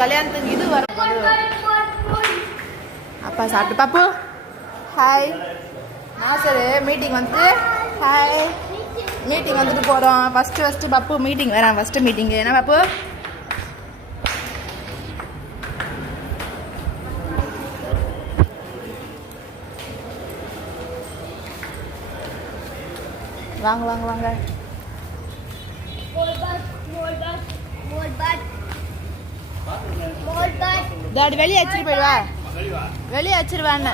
கல்யாணத்துக்கு இது வரும். அப்பா சாப்பிட்டு பாப்பு ஹாய். நாசர் மீட்டிங் வந்து ஹாய் மீட்டிங் வந்துட்டு போகிறோம். ஃபஸ்ட்டு பப்பு மீட்டிங் வரான். ஃபஸ்ட்டு மீட்டிங்கு என்ன பாப்பு? வாங்க வாங்க வாங்க. டாடி வெளியே வச்சுட்டு போயிடுவா. வெளியே வச்சிருவான்னு